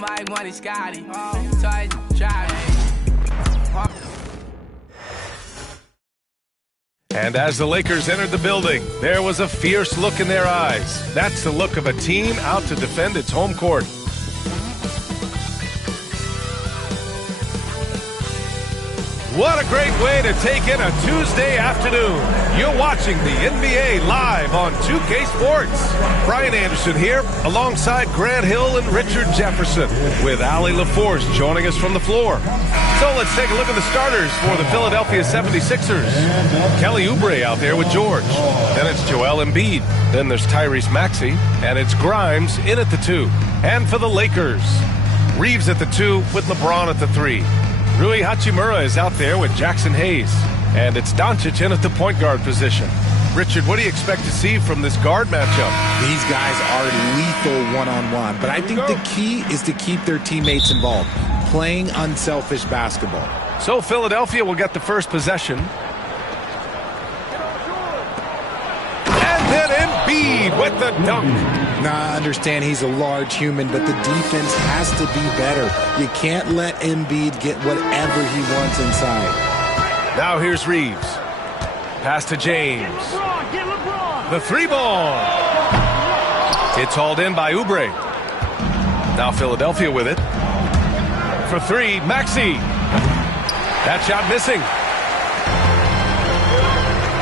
Mike Money Scotty. Toy drive. And as the Lakers entered the building, there was a fierce look in their eyes. That's the look of a team out to defend its home court. What a great way to take in a Tuesday afternoon. You're watching the NBA live on 2K Sports. Brian Anderson here, alongside Grant Hill and Richard Jefferson, with Allie LaForce joining us from the floor. So let's take a look at the starters for the Philadelphia 76ers. Kelly Oubre out there with George. Then it's Joel Embiid. Then there's Tyrese Maxey. And it's Grimes in at the 2. And for the Lakers, Reeves at the 2 with LeBron at the 3. Rui Hachimura is out there with Jackson Hayes. And it's Doncic in at the point guard position. Richard, what do you expect to see from this guard matchup? These guys are lethal one-on-one, but I think the key is to keep their teammates involved, playing unselfish basketball. So Philadelphia will get the first possession. And then Embiid with the dunk. Now, I understand he's a large human, but the defense has to be better. You can't let Embiid get whatever he wants inside. Now here's Reeves. Pass to James. The 3-ball. It's hauled in by Oubre. Now Philadelphia with it. For 3, Maxey. That shot missing.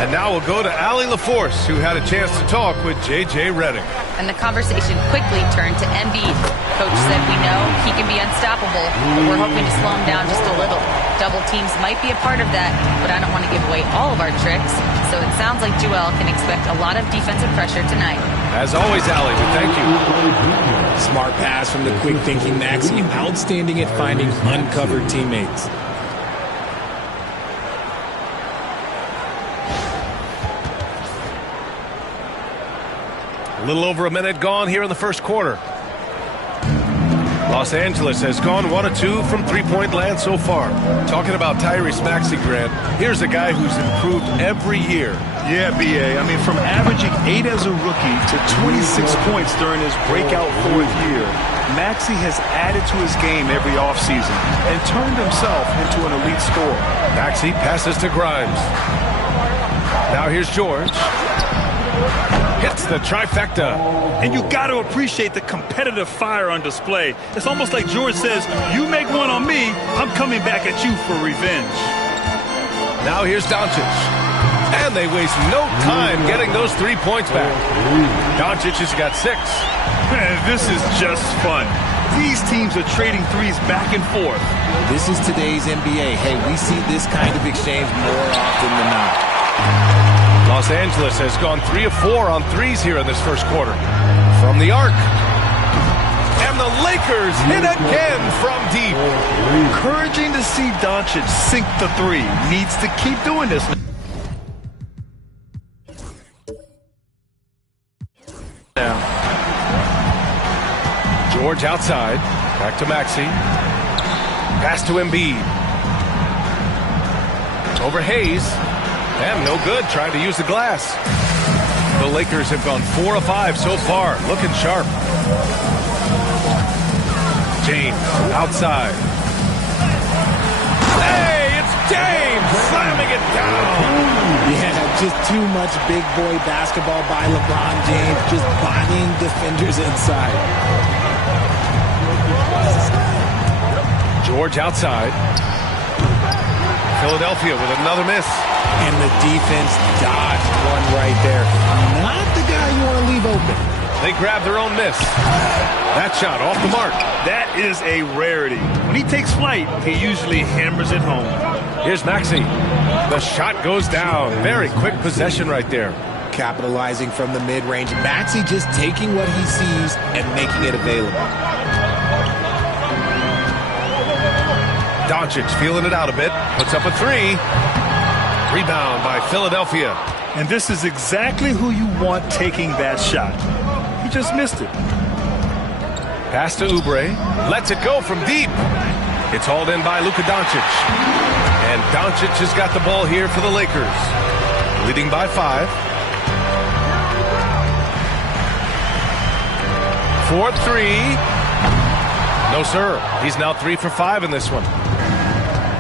And now we'll go to Allie LaForce, who had a chance to talk with J.J. Redick. And the conversation quickly turned to Embiid. Coach said we know he can be unstoppable, but we're hoping to slow him down just a little. Double teams might be a part of that, but I don't want to give away all of our tricks. So it sounds like Joel can expect a lot of defensive pressure tonight. As always, Allie, we thank you. Smart pass from the quick-thinking Maxey. Outstanding at finding uncovered teammates. A little over a minute gone here in the first quarter. Los Angeles has gone 1 of 2 from three-point land so far. Talking about Tyrese Maxey, Grant, here's a guy who's improved every year. Yeah, B.A. I mean, from averaging 8 as a rookie to 26 points during his breakout 4th year, Maxey has added to his game every offseason and turned himself into an elite scorer. Maxey passes to Grimes. Now here's George. Hits the trifecta. And you got to appreciate the competitive fire on display. It's almost like George says, you make one on me, I'm coming back at you for revenge. Now here's Doncic. And they waste no time getting those 3 points back. Doncic has got 6. Man, this is just fun. These teams are trading threes back and forth. This is today's NBA. Hey, we see this kind of exchange more often than not. Los Angeles has gone 3 of 4 on threes here in this first quarter. From the arc. And the Lakers hit again from deep. Encouraging to see Doncic sink the 3. Needs to keep doing this. Now. George outside. Back to Maxey. Pass to Embiid. Over Hayes. And no good, trying to use the glass. The Lakers have gone 4 of 5 so far, looking sharp. James outside. Hey, it's James slamming it down. Yeah, just too much big boy basketball by LeBron James, just bodying defenders inside. George outside. Philadelphia with another miss. And the defense dodged one right there. Not the guy you want to leave open. They grab their own miss. That shot off the mark. That is a rarity. When he takes flight, he usually hammers it home. Here's Maxey. The shot goes down. Very quick possession right there. Capitalizing from the mid-range. Maxey just taking what he sees and making it available. Doncic feeling it out a bit. Puts up a 3. Rebound by Philadelphia. And this is exactly who you want taking that shot. He just missed it. Pass to Oubre. Lets it go from deep. It's hauled in by Luka Doncic. And Doncic has got the ball here for the Lakers. Leading by 5. 4-3. No, sir. He's now 3 for 5 in this one.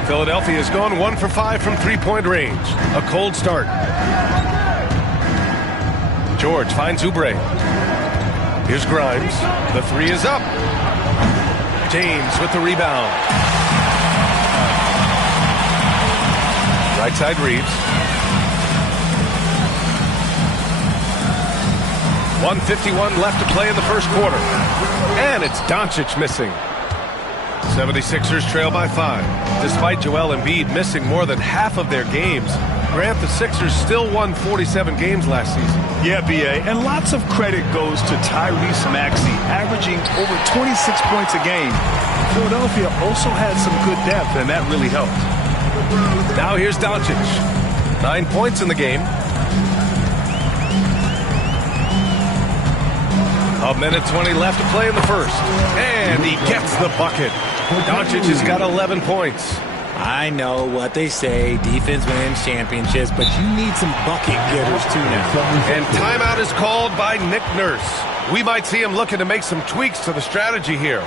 Philadelphia has gone 1 for 5 from three-point range. A cold start. George finds Oubre. Here's Grimes. The three is up. James with the rebound. Right side Reeves. 1:51 left to play in the first quarter. And it's Doncic missing. 76ers trail by 5. Despite Joel Embiid missing more than half of their games, Grant, the Sixers still won 47 games last season. Yeah, B.A., and lots of credit goes to Tyrese Maxey, averaging over 26 points a game. Philadelphia also had some good depth, and that really helped. Now here's Doncic. 9 points in the game. A minute 20 left to play in the first. And he gets the bucket. Doncic has got 11 points. I know what they say, defense wins championships, but you need some bucket getters too now. And timeout is called by Nick Nurse. We might see him looking to make some tweaks to the strategy here.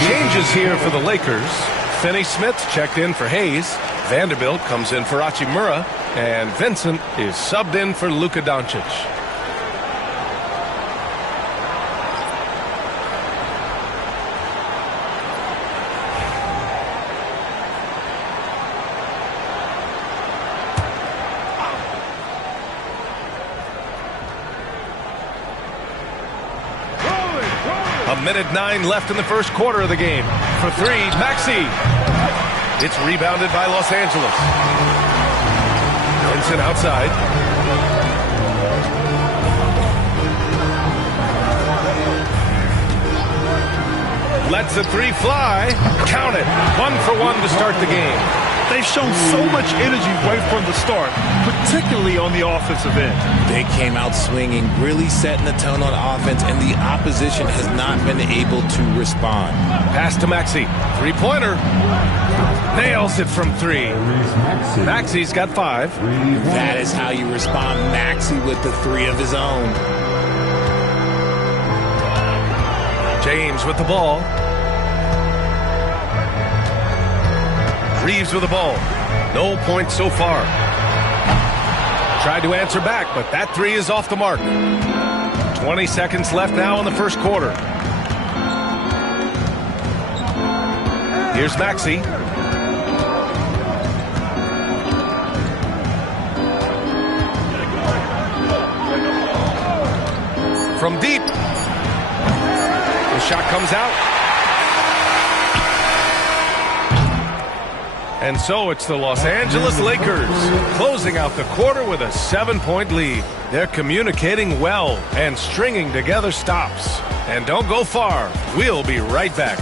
Changes here for the Lakers. Finney Smith checked in for Hayes. Vanderbilt comes in for Hachimura. And Vincent is subbed in for Luka Doncic. A minute 9 left in the first quarter of the game. For three, Maxey. It's rebounded by Los Angeles. Vincent outside. Lets the three fly. Count it. 1 for 1 to start the game. They've shown so much energy right from the start, particularly on the offensive end. They came out swinging, really setting the tone on offense, and the opposition has not been able to respond. Pass to Maxey. Three-pointer. Nails it from 3. Maxey's got 5. That is how you respond. Maxey with the 3 of his own. James with the ball. Reeves with the ball. No points so far. Tried to answer back, but that 3 is off the mark. 20 seconds left now in the first quarter. Here's Maxey. From deep. The shot comes out. And so it's the Los Angeles Lakers closing out the quarter with a 7-point lead. They're communicating well and stringing together stops. And don't go far. We'll be right back.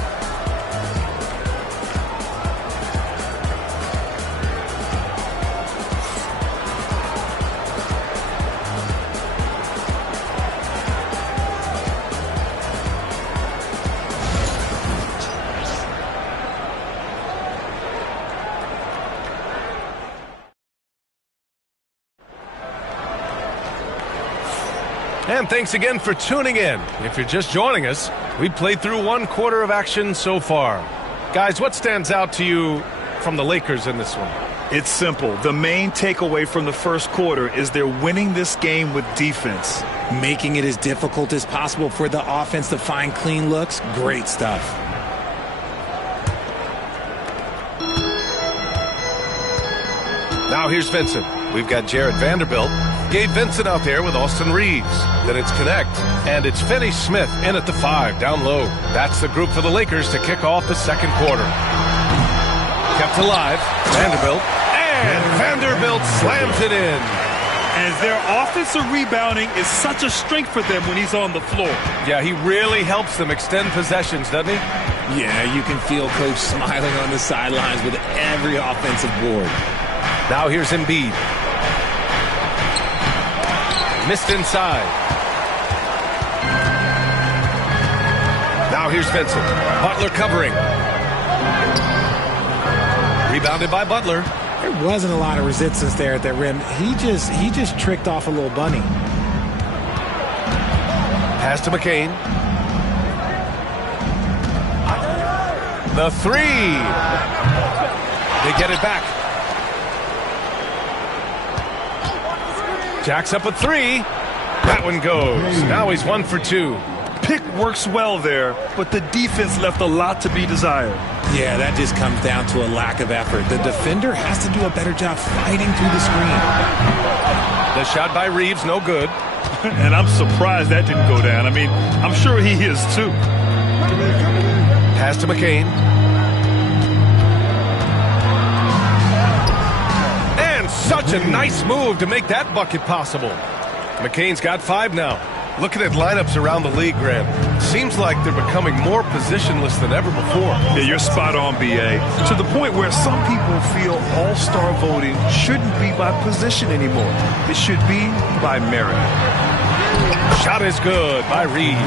And thanks again for tuning in. If you're just joining us, we played through one quarter of action so far. Guys, what stands out to you from the Lakers in this one? It's simple. The main takeaway from the first quarter is they're winning this game with defense. Making it as difficult as possible for the offense to find clean looks. Great stuff. Now here's Vincent. We've got Jared Vanderbilt. Gabe Vincent out there with Austin Reeves. Then it's Connect. And it's Finney Smith in at the 5, down low. That's the group for the Lakers to kick off the second quarter. Kept alive. Vanderbilt. And Vanderbilt slams it in. As their offensive rebounding is such a strength for them when he's on the floor. Yeah, he really helps them extend possessions, doesn't he? Yeah, you can feel Coach smiling on the sidelines with every offensive board. Now here's Embiid. Missed inside. Now here's Vincent. Butler covering. Rebounded by Butler. There wasn't a lot of resistance there at that rim. He just tricked off a little bunny. Pass to McCain. The 3. They get it back. Jack's up at 3. That one goes. Now he's 1 for 2. Pick works well there, but the defense left a lot to be desired. Yeah, that just comes down to a lack of effort. The defender has to do a better job fighting through the screen. The shot by Reeves, no good. And I'm surprised that didn't go down. I mean, I'm sure he is too. Pass to McCain. And such a nice move to make that bucket possible. McCain's got 5 now. Looking at lineups around the league, Graham, seems like they're becoming more positionless than ever before. Yeah, you're spot on, B.A. To the point where some people feel all-star voting shouldn't be by position anymore. It should be by merit. Shot is good by Reeves.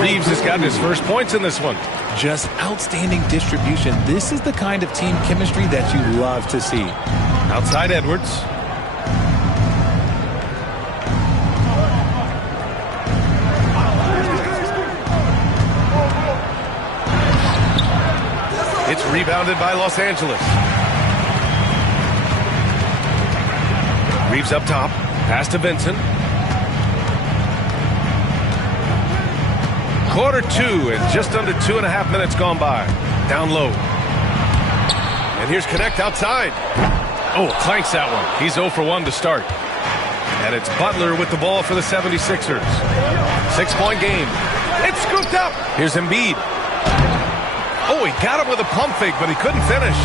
Reeves has gotten his first points in this one. Just outstanding distribution. This is the kind of team chemistry that you love to see. Outside Edwards. It's rebounded by Los Angeles. Reeves up top. Pass to Vincent. Quarter 2 and just under 2.5 minutes gone by. Down low. And here's Connect outside. Oh, clanks that one. He's 0 for 1 to start. And it's Butler with the ball for the 76ers. 6-point game. It's scooped up. Here's Embiid. Oh, he got him with a pump fake, but he couldn't finish.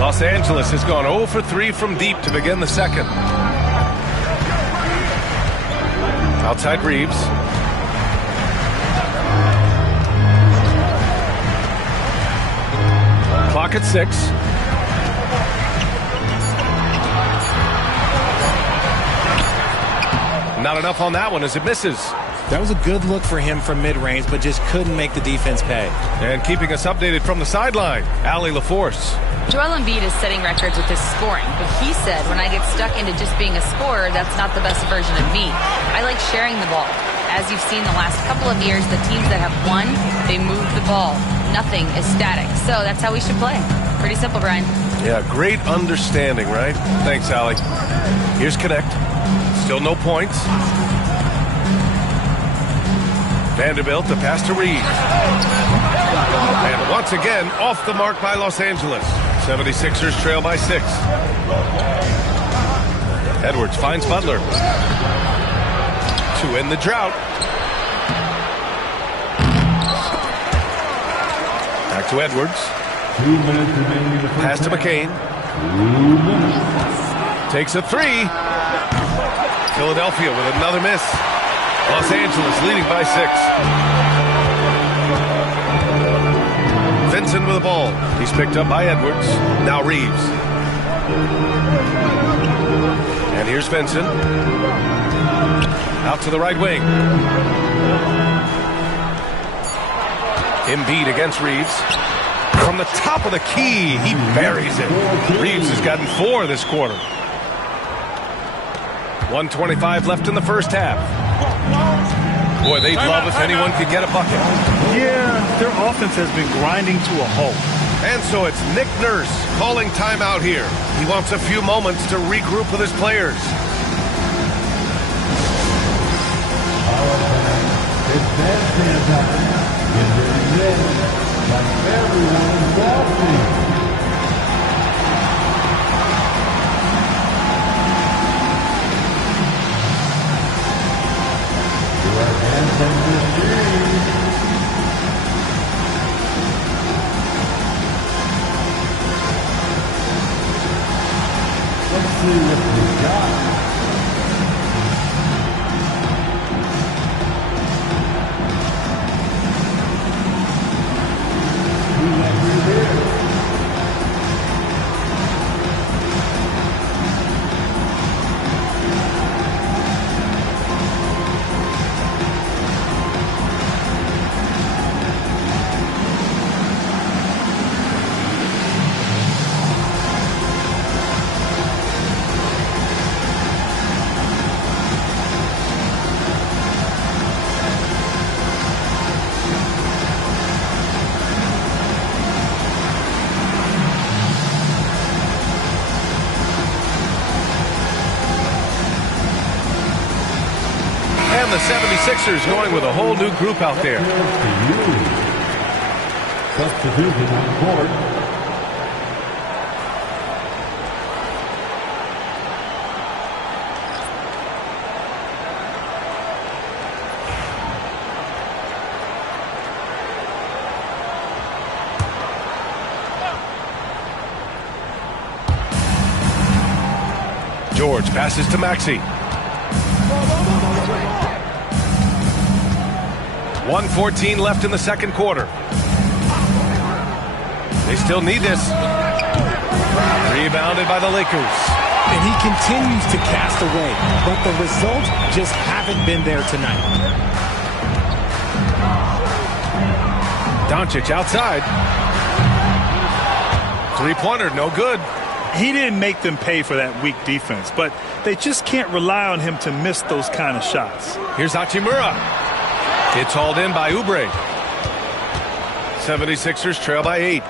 Los Angeles has gone 0 for 3 from deep to begin the second. Outside Reeves. Clock at 6. Not enough on that one as it misses. That was a good look for him from mid-range, but just couldn't make the defense pay. And keeping us updated from the sideline, Allie LaForce. Joel Embiid is setting records with his scoring, but he said, when I get stuck into just being a scorer, that's not the best version of me. I like sharing the ball. As you've seen the last couple of years, the teams that have won, they move the ball. Nothing is static. So that's how we should play. Pretty simple, Brian. Yeah, great understanding, right? Thanks, Allie. Here's Connect. Still no points. Vanderbilt, the pass to Reeves. And once again, off the mark by Los Angeles. 76ers trail by 6. Edwards finds Butler. To end the drought. Back to Edwards. Pass to McCain. Takes a 3. Philadelphia with another miss. Los Angeles leading by 6. Vincent with the ball. He's picked up by Edwards. Now Reeves. And here's Vincent. Out to the right wing. Embiid against Reeves. From the top of the key, he buries it. Reeves has gotten 4 this quarter. 1:25 left in the first half. Boy, they'd love if anyone could get a bucket. Yeah, their offense has been grinding to a halt. And so it's Nick Nurse calling timeout here. He wants a few moments to regroup with his players. It's that time. Get ready like everyone is walking. Let's see what we got. And the 76ers going with a whole new group out there. Substitution on court. George passes to Maxey. 1:14 left in the second quarter. They still need this. Rebounded by the Lakers. And he continues to cast away, but the results just haven't been there tonight. Doncic outside. Three-pointer, no good. He didn't make them pay for that weak defense, but they just can't rely on him to miss those kind of shots. Here's Hachimura. It's hauled in by Oubre. 76ers trail by 8.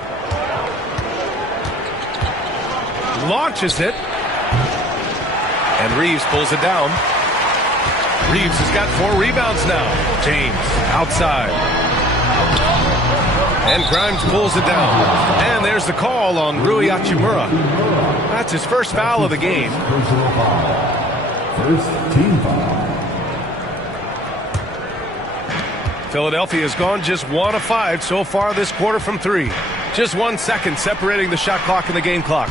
Launches it. And Reeves pulls it down. Reeves has got 4 rebounds now. James outside. And Grimes pulls it down. And there's the call on Rui Hachimura. That's his first foul of the game. Personal foul. First team foul. Philadelphia has gone just 1 of 5 so far this quarter from 3. Just 1 second separating the shot clock and the game clock.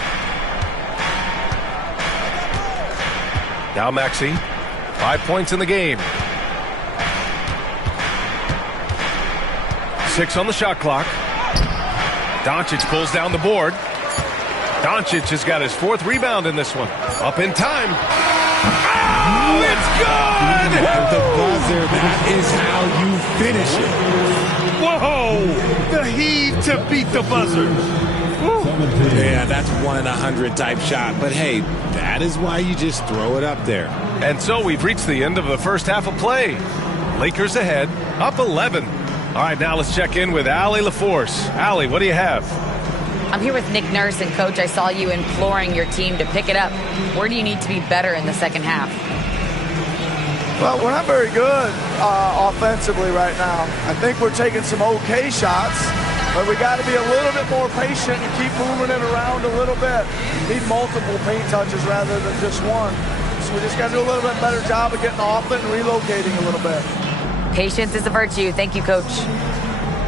Now Maxey, 5 points in the game. 6 on the shot clock. Doncic pulls down the board. Doncic has got his 4th rebound in this one. Up in time. Oh, it's good! At the buzzer, that is how you finish it. Whoa! The heave to beat the buzzer. Yeah, that's 1 in 100 type shot. But hey, that is why you just throw it up there. And so we've reached the end of the first half of play. Lakers ahead, up 11. All right, now let's check in with Allie LaForce. Allie, what do you have? I'm here with Nick Nurse, and Coach, I saw you imploring your team to pick it up. Where do you need to be better in the second half? Well, we're not very good offensively right now. I think we're taking some okay shots, but we got to be a little bit more patient and keep moving it around a little bit. Need multiple paint touches rather than just one. So we just got to do a little bit better job of getting off it and relocating a little bit. Patience is a virtue. Thank you, Coach.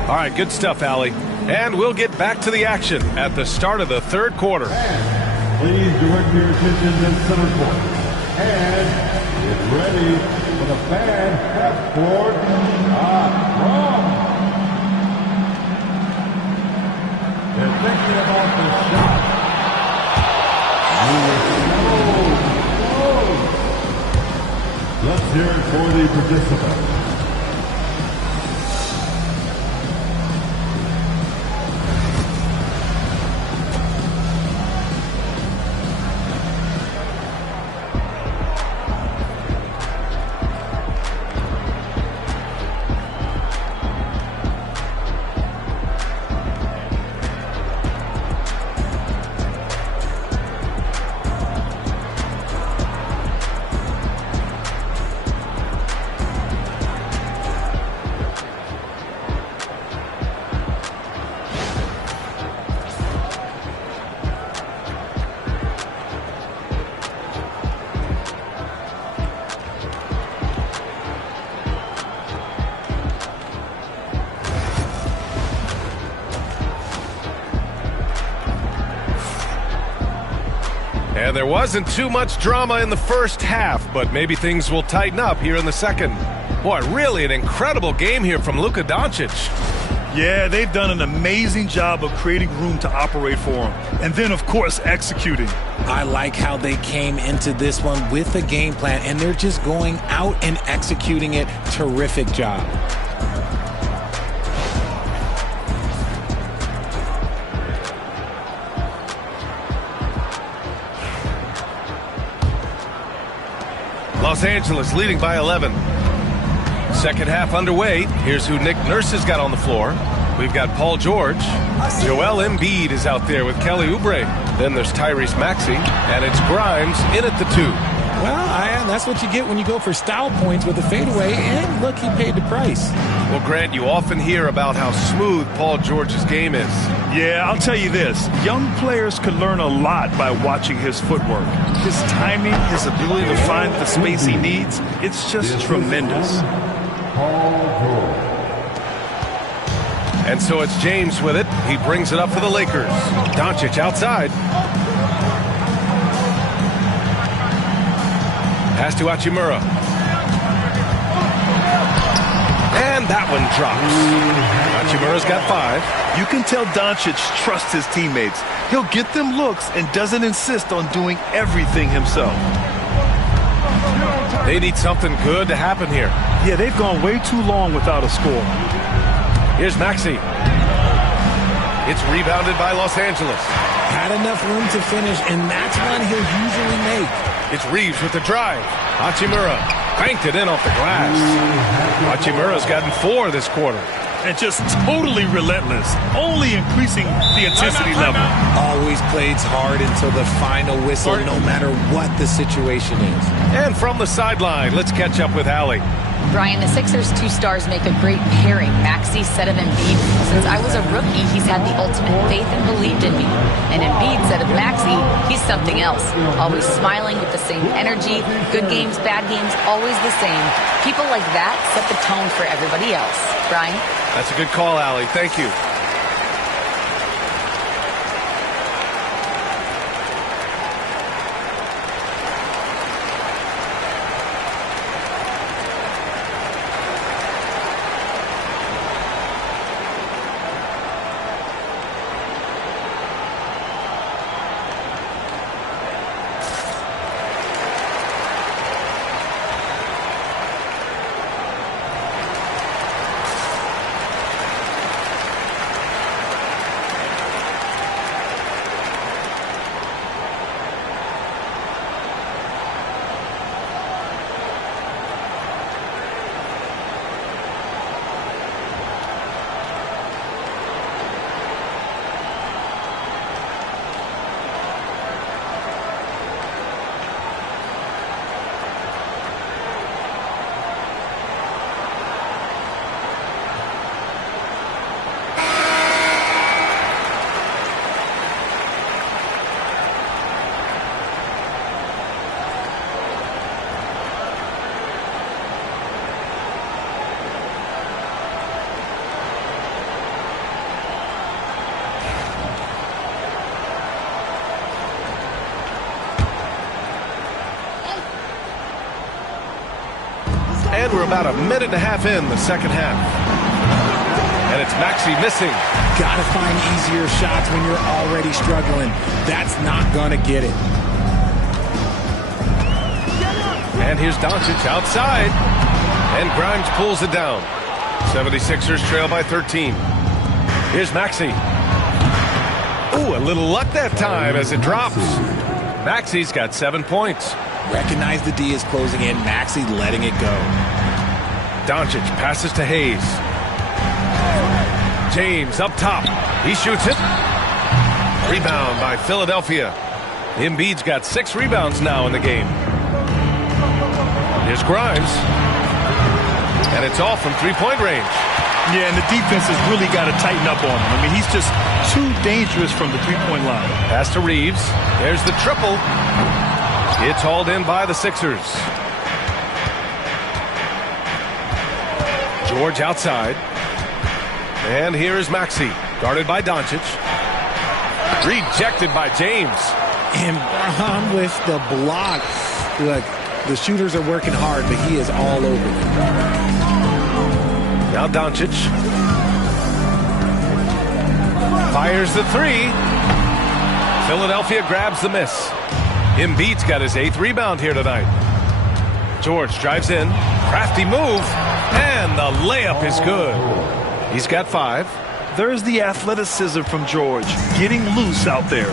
All right, good stuff, Allie. And we'll get back to the action at the start of the third quarter. Please direct your attention to center court. And get ready for the bad half-court wrong. They're thinking about the shot. You were so close. Let's hear it for the participants. And there wasn't too much drama in the first half, but maybe things will tighten up here in the second. Boy, really an incredible game here from Luka Doncic. Yeah, they've done an amazing job of creating room to operate for him. And then, of course, executing. I like how they came into this one with a game plan, and they're just going out and executing it. Terrific job. Los Angeles leading by 11. Second half underway. Here's who Nick Nurse has got on the floor. We've got Paul George. Joel Embiid is out there with Kelly Oubre. Then there's Tyrese Maxey. And it's Grimes in at the 2. Well, that's what you get when you go for style points with a fadeaway. And look, he paid the price. Well, Grant, you often hear about how smooth Paul George's game is. Yeah, I'll tell you this. Young players could learn a lot by watching his footwork. His timing, his ability to find the space he needs, it's just tremendous. And so it's James with it. He brings it up for the Lakers. Doncic outside. Pass to Hachimura. And that one drops. Hachimura's got 5. You can tell Doncic trusts his teammates. He'll get them looks and doesn't insist on doing everything himself. They need something good to happen here. Yeah, they've gone way too long without a score. Here's Maxey. It's rebounded by Los Angeles. Had enough room to finish, and that's one he'll usually make. It's Reeves with the drive. Hachimura banked it in off the glass. Hachimura's gotten 4 this quarter. And just totally relentless, only increasing the intensity level. Always plays hard until the final whistle, no matter what the situation is. And from the sideline, let's catch up with Allie. Brian, the Sixers' 2 stars make a great pairing. Maxey, said of Embiid, since I was a rookie, he's had the ultimate faith and believed in me. And Embiid said of Maxey, he's something else. Always smiling with the same energy. Good games, bad games, always the same. People like that set the tone for everybody else. Brian? That's a good call, Allie. Thank you. And we're about a minute and a half in the second half. And it's Maxey missing. Gotta find easier shots when you're already struggling. That's not gonna get it. And here's Doncic outside. And Grimes pulls it down. 76ers trail by 13. Here's Maxey. Ooh, a little luck that time as it drops. Maxey's got 7 points. Recognize the D is closing in. Maxey letting it go. Doncic passes to Hayes. James up top. He shoots it. Rebound by Philadelphia. Embiid's got 6 rebounds now in the game. Here's Grimes. And it's off from three-point range. Yeah, and the defense has really got to tighten up on him. I mean, he's just too dangerous from the three-point line. Pass to Reeves. There's the triple. It's hauled in by the Sixers. George outside. And here is Maxey, guarded by Doncic. Rejected by James. And Braun with the block. Look, the shooters are working hard, but he is all over them. Now Doncic. Fires the three. Philadelphia grabs the miss. Embiid's got his 8th rebound here tonight. George drives in. Crafty move. And the layup is good. He's got 5. There's the athleticism from George, getting loose out there.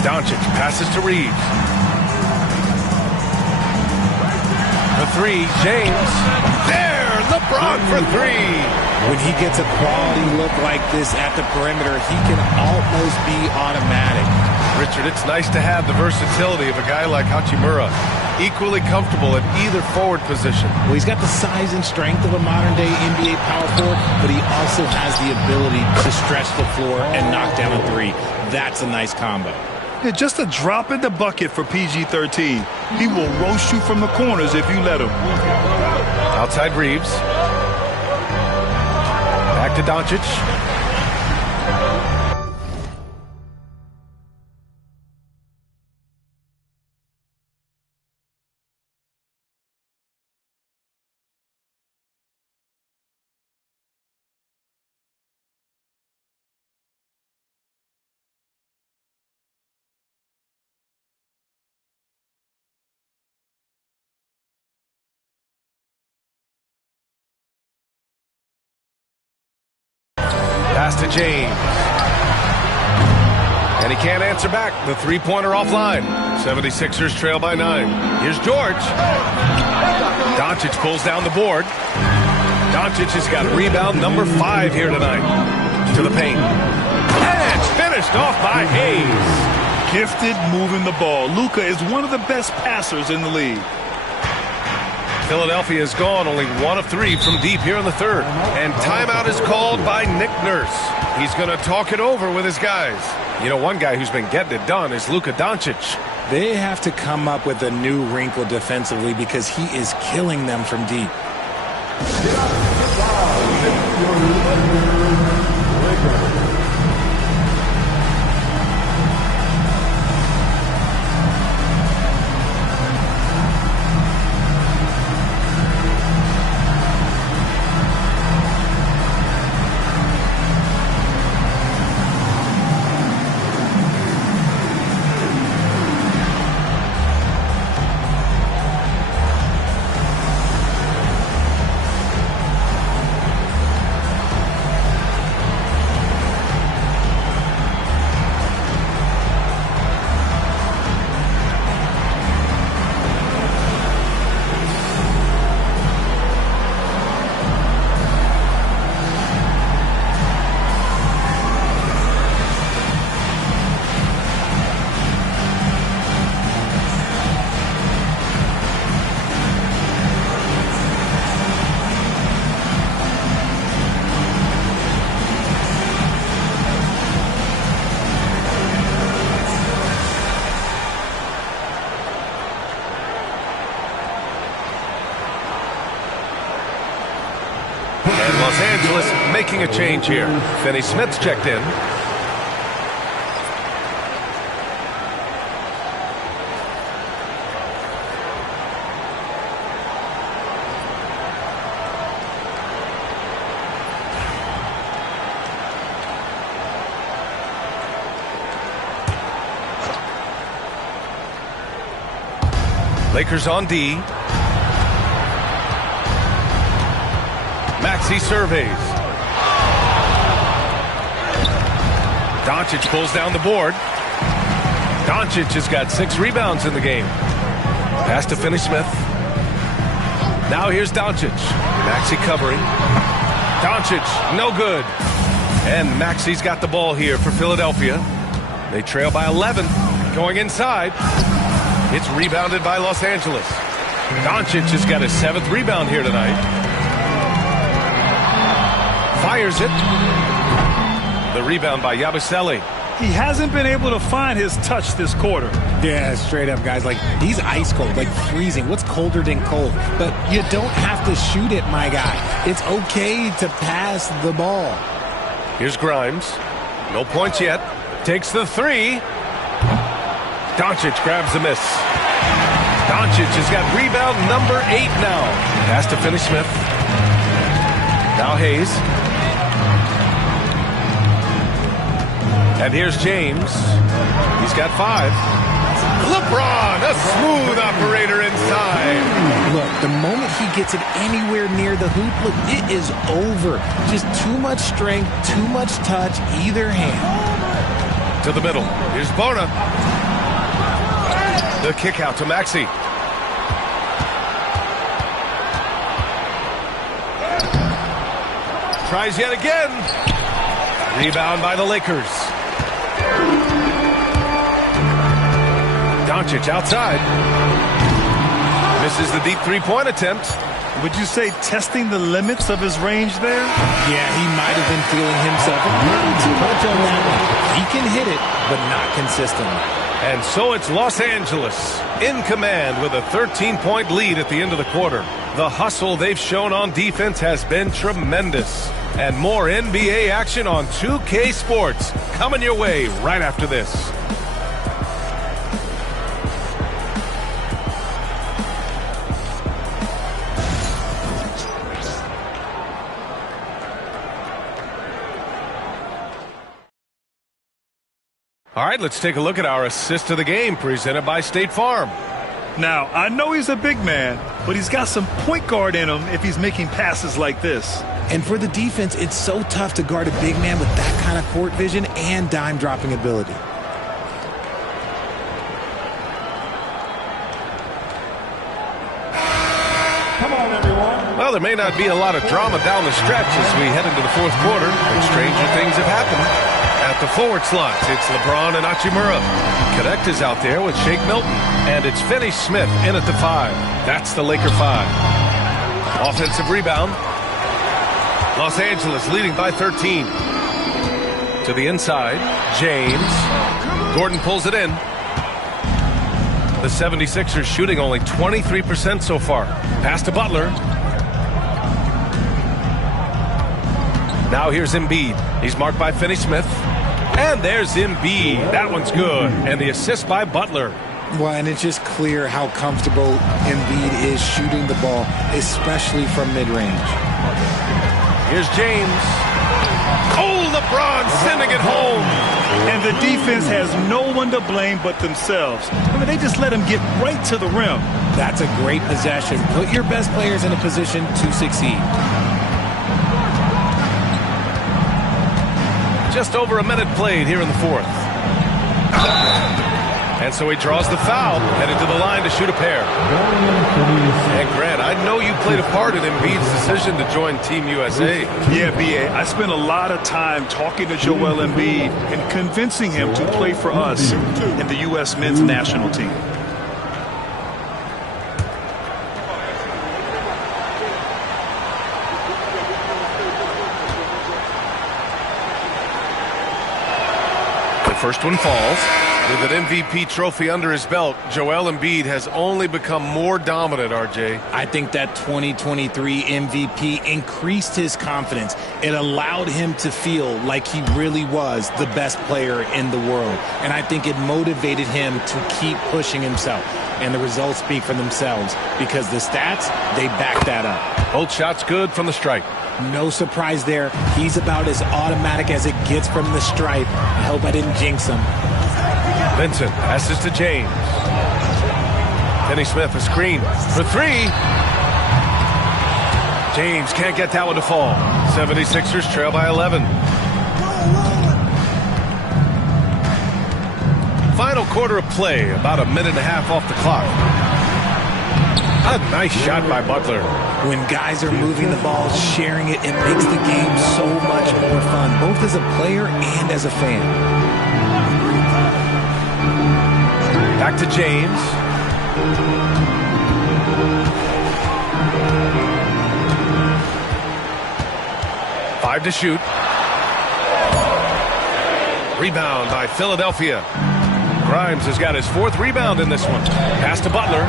Doncic passes to Reeves. The 3, James. There, LeBron for 3. When he gets a quality look like this at the perimeter, he can almost be automatic. Richard, it's nice to have the versatility of a guy like Hachimura. Equally comfortable at either forward position. Well, he's got the size and strength of a modern-day NBA power forward, but he also has the ability to stretch the floor and knock down a 3. That's a nice combo. Yeah, just a drop in the bucket for PG-13. He will roast you from the corners if you let him. Outside Reeves. Back to Doncic. Pass to James. And he can't answer back. The three-pointer offline. 76ers trail by 9. Here's George. Doncic pulls down the board. Doncic has got rebound number 5 here tonight. To the paint. And it's finished off by Hayes. Gifted moving the ball. Luka is one of the best passers in the league. Philadelphia has gone only 1 of 3 from deep here in the 3rd. And timeout is called by Nick Nurse. He's going to talk it over with his guys. You know, one guy who's been getting it done is Luka Doncic. They have to come up with a new wrinkle defensively because he is killing them from deep. And Los Angeles making a change here. Finney Smith's checked in. Lakers on D. Maxey surveys. Doncic pulls down the board. Doncic has got 6 rebounds in the game. Pass to Finney Smith. Now here's Doncic. Maxey covering. Doncic, no good. And Maxey's got the ball here for Philadelphia. They trail by 11. Going inside. It's rebounded by Los Angeles. Doncic has got his 7th rebound here tonight. Fires it. The rebound by Yabusele. He hasn't been able to find his touch this quarter. Yeah, straight up, guys. Like, he's ice cold, like freezing. What's colder than cold? But you don't have to shoot it, my guy. It's okay to pass the ball. Here's Grimes. No points yet. Takes the three. Doncic grabs the miss. Doncic has got rebound number 8 now. Pass to Finney-Smith. Now Hayes. And here's James. He's got 5. LeBron, a smooth operator inside. Look, the moment he gets it anywhere near the hoop, look, it is over. Just too much strength, too much touch, either hand. To the middle. Here's Bona. The kick out to Maxey. Tries yet again. Rebound by the Lakers. Doncic outside. Misses the deep three-point attempt. Would you say testing the limits of his range there? Yeah, he might have been feeling himself a little too much on that one. He can hit it, but not consistently. And so it's Los Angeles in command with a 13-point lead at the end of the quarter. The hustle they've shown on defense has been tremendous. And more NBA action on 2K Sports coming your way right after this. All right, let's take a look at our assist of the game presented by State Farm. Now, I know he's a big man, but he's got some point guard in him if he's making passes like this. And for the defense, it's so tough to guard a big man with that kind of court vision and dime-dropping ability. Come on, everyone. Well, there may not be a lot of drama down the stretch as we head into the fourth quarter, but stranger things have happened. At the forward slot, it's LeBron and Hachimura. Connect is out there with Shake Milton, and it's Finney-Smith in at the 5. That's the Laker 5. Offensive rebound. Los Angeles leading by 13. To the inside, James. Gordon pulls it in. The 76ers shooting only 23% so far. Pass to Butler. Now here's Embiid. He's marked by Finney-Smith. And there's Embiid. That one's good. And the assist by Butler. Well, and it's just clear how comfortable Embiid is shooting the ball, especially from mid-range. Here's James. Oh, LeBron sending it home. And the defense has no one to blame but themselves. I mean, they just let him get right to the rim. That's a great possession. Put your best players in a position to succeed. Just over a minute played here in the fourth. And so he draws the foul, headed to the line to shoot a pair. And Grant, I know you played a part in Embiid's decision to join Team USA. Yeah, B.A., I spent a lot of time talking to Joel Embiid and convincing him to play for us in the U.S. men's national team. First one falls. With an MVP trophy under his belt, Joel Embiid has only become more dominant, RJ. I think that 2023 MVP increased his confidence. It allowed him to feel like he really was the best player in the world. And I think it motivated him to keep pushing himself. And the results speak for themselves because the stats, they back that up. Both shots good from the stripe. No surprise there. He's about as automatic as it gets from the stripe. I hope I didn't jinx him. Vincent passes to James. Finney-Smith a screen for 3. James can't get that one to fall. 76ers trail by 11. Final quarter of play, about a minute and a half off the clock. A nice shot by Butler. When guys are moving the ball, sharing it, it makes the game so much more fun, both as a player and as a fan. Back to James. Five to shoot. Rebound by Philadelphia. Grimes has got his 4th rebound in this one. Pass to Butler.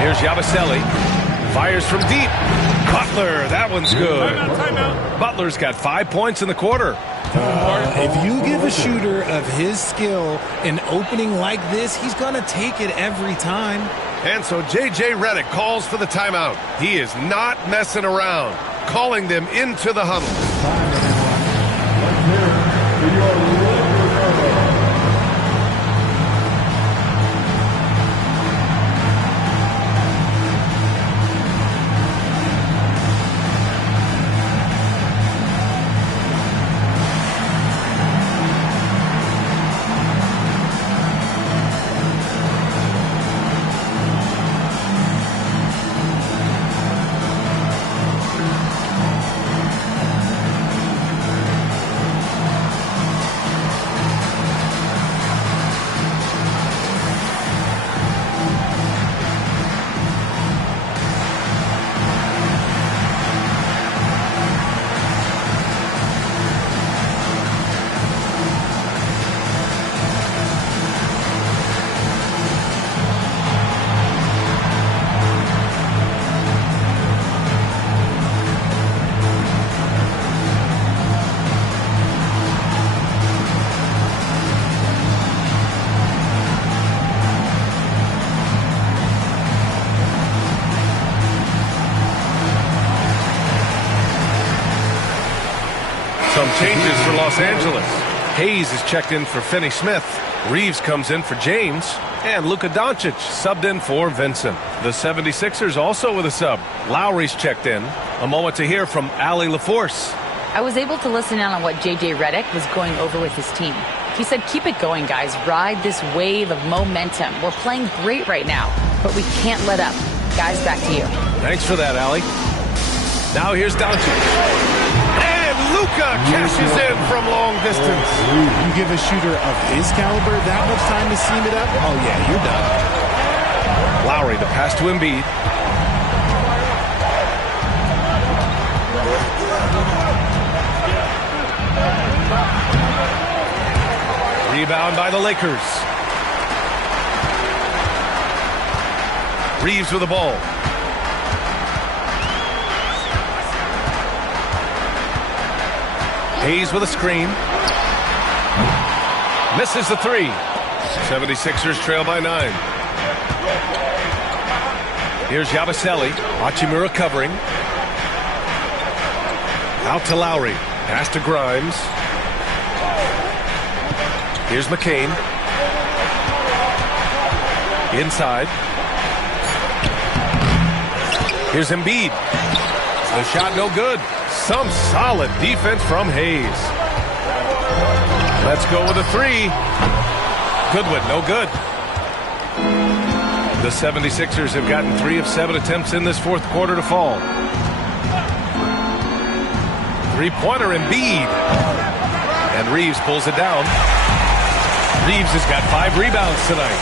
Here's Yabusele. Fires from deep. Butler, that one's good. Timeout. Butler's got 5 points in the quarter. If you give a shooter of his skill an opening like this, he's going to take it every time. And so J.J. Redick calls for the timeout. He is not messing around, calling them into the huddle. Let's hear it for your Lakers hero. Some changes for Los Angeles. Hayes is checked in for Finney Smith. Reeves comes in for James. And Luka Doncic subbed in for Vincent. The 76ers also with a sub. Lowry's checked in. A moment to hear from Allie LaForce. I was able to listen in on what J.J. Redick was going over with his team. He said, keep it going, guys. Ride this wave of momentum. We're playing great right now, but we can't let up. Guys, back to you. Thanks for that, Allie. Now here's Doncic. Luka cashes in from long distance. You give a shooter of his caliber that much time to seam it up? Oh, yeah, you're done. Lowry, the pass to Embiid. Rebound by the Lakers. Reeves with the ball. Hayes with a screen. Misses the three. 76ers trail by 9. Here's Yabusele. Hachimura covering. Out to Lowry. Pass to Grimes. Here's McCain. Inside. Here's Embiid. The shot no good. Some solid defense from Hayes. Let's go with a three. Goodwin, no good. The 76ers have gotten 3 of 7 attempts in this fourth quarter to fall. Three-pointer Embiid. And Reeves pulls it down. Reeves has got 5 rebounds tonight.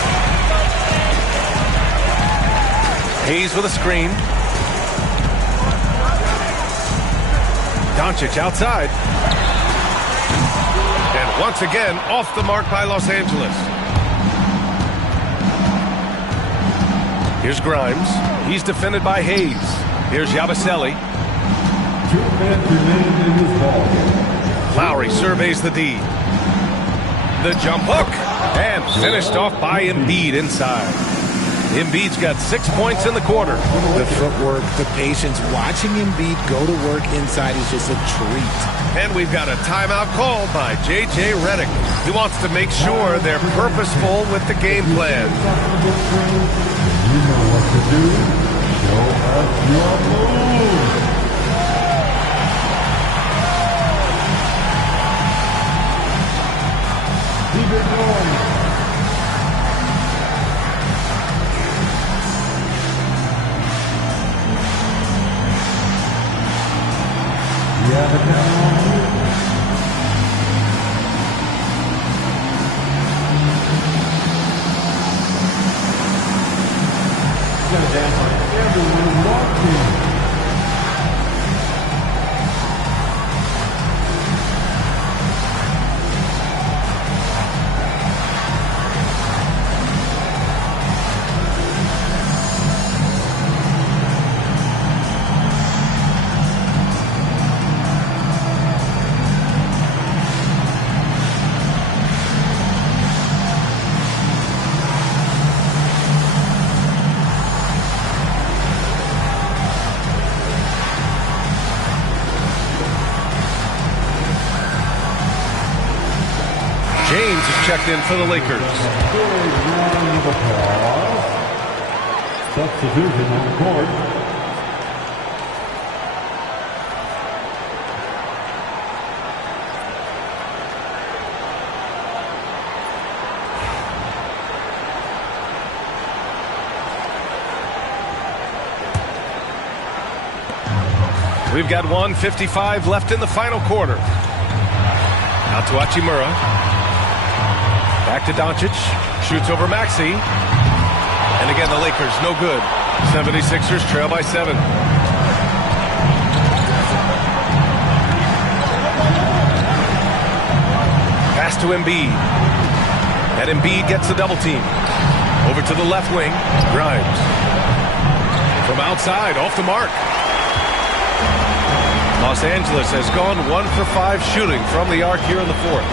Hayes with a screen. Doncic outside. And once again, off the mark by Los Angeles. Here's Grimes. He's defended by Hayes. Here's Yabusele. 2 minutes remain in this ball game. Lowry surveys the D. The jump hook. And finished off by Embiid inside. Embiid's got 6 points in the quarter. The footwork, the patience, watching Embiid go to work inside is just a treat. And we've got a timeout called by J.J. Redick. He wants to make sure they're purposeful with the game plan. You know what to do. Show us your move. Keep it going. Yeah, but now gotta dance like everyone walking. James is checked in for the Lakers. Substitution on the court. We've got 1:55 left in the final quarter. Out to Hachimura. Back to Doncic. Shoots over Maxey. And again, the Lakers, no good. 76ers trail by 7. Pass to Embiid. And Embiid gets the double team. Over to the left wing. Grimes. From outside, off the mark. Los Angeles has gone 1 for 5 shooting from the arc here in the fourth.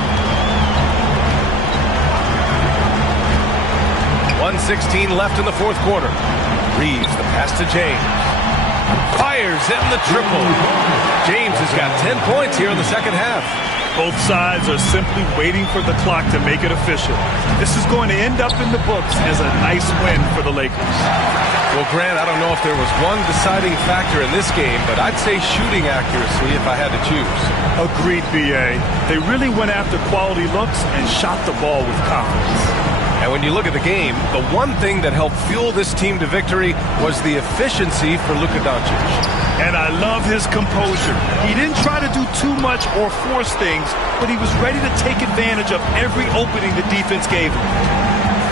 1:16 left in the fourth quarter. Reeves, the pass to James. Fires in the triple. James has got 10 points here in the second half. Both sides are simply waiting for the clock to make it official. This is going to end up in the books as a nice win for the Lakers. Well, Grant, I don't know if there was one deciding factor in this game, but I'd say shooting accuracy if I had to choose. Agreed, B.A. They really went after quality looks and shot the ball with confidence. And when you look at the game, the one thing that helped fuel this team to victory was the efficiency for Luka Doncic. And I love his composure. He didn't try to do too much or force things, but he was ready to take advantage of every opening the defense gave him.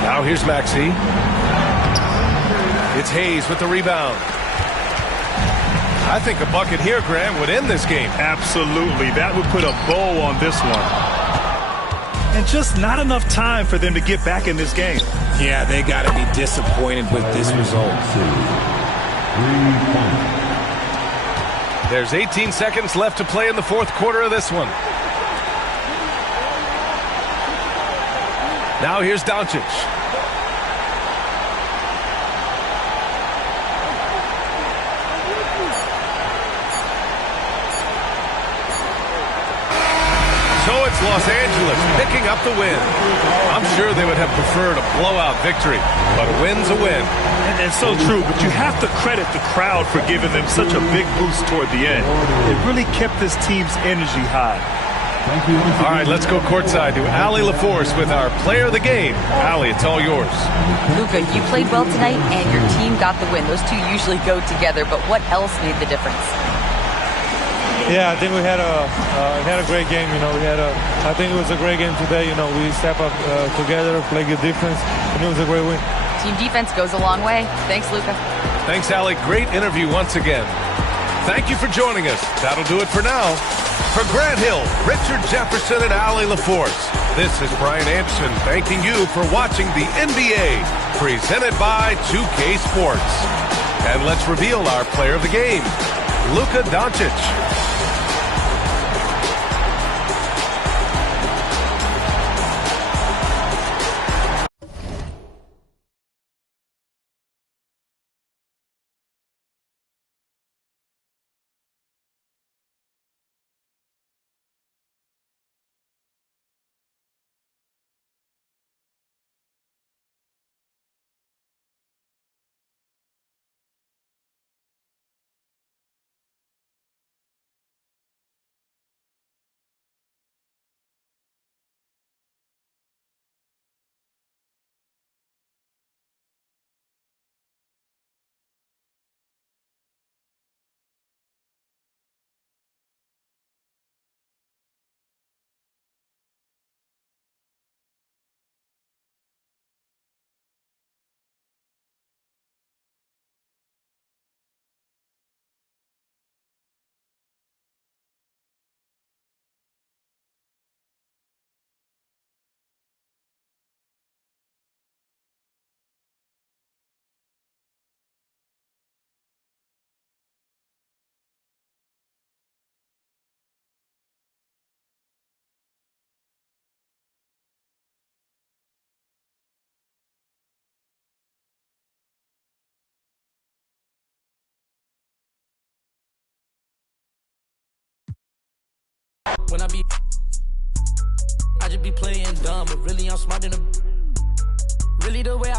Now here's Maxey. It's Hayes with the rebound. I think a bucket here, Graham, would end this game. Absolutely. That would put a bow on this one. And just not enough time for them to get back in this game. Yeah, they got to be disappointed with this result. There's 18 seconds left to play in the fourth quarter of this one. Now here's Doncic. So it's Los Angeles picking up the win. I'm sure they would have preferred a blowout victory, but a win's a win. And it's so true, but you have to credit the crowd for giving them such a big boost toward the end. It really kept this team's energy high. All right, let's go courtside to Allie LaForce with our player of the game. Allie, it's all yours. Luka, you played well tonight, and your team got the win. Those two usually go together, but what else made the difference? Yeah, I think we had a great game. You know, I think it was a great game today. You know, we step up together, play good defense, and it was a great win. Team defense goes a long way. Thanks, Luka. Thanks, Allie. Great interview once again. Thank you for joining us. That'll do it for now. For Grant Hill, Richard Jefferson, and Allie LaForce, this is Brian Anderson thanking you for watching the NBA presented by 2K Sports. And let's reveal our player of the game, Luka Doncic. When I be, I I just be playing dumb, but really I'm smart than a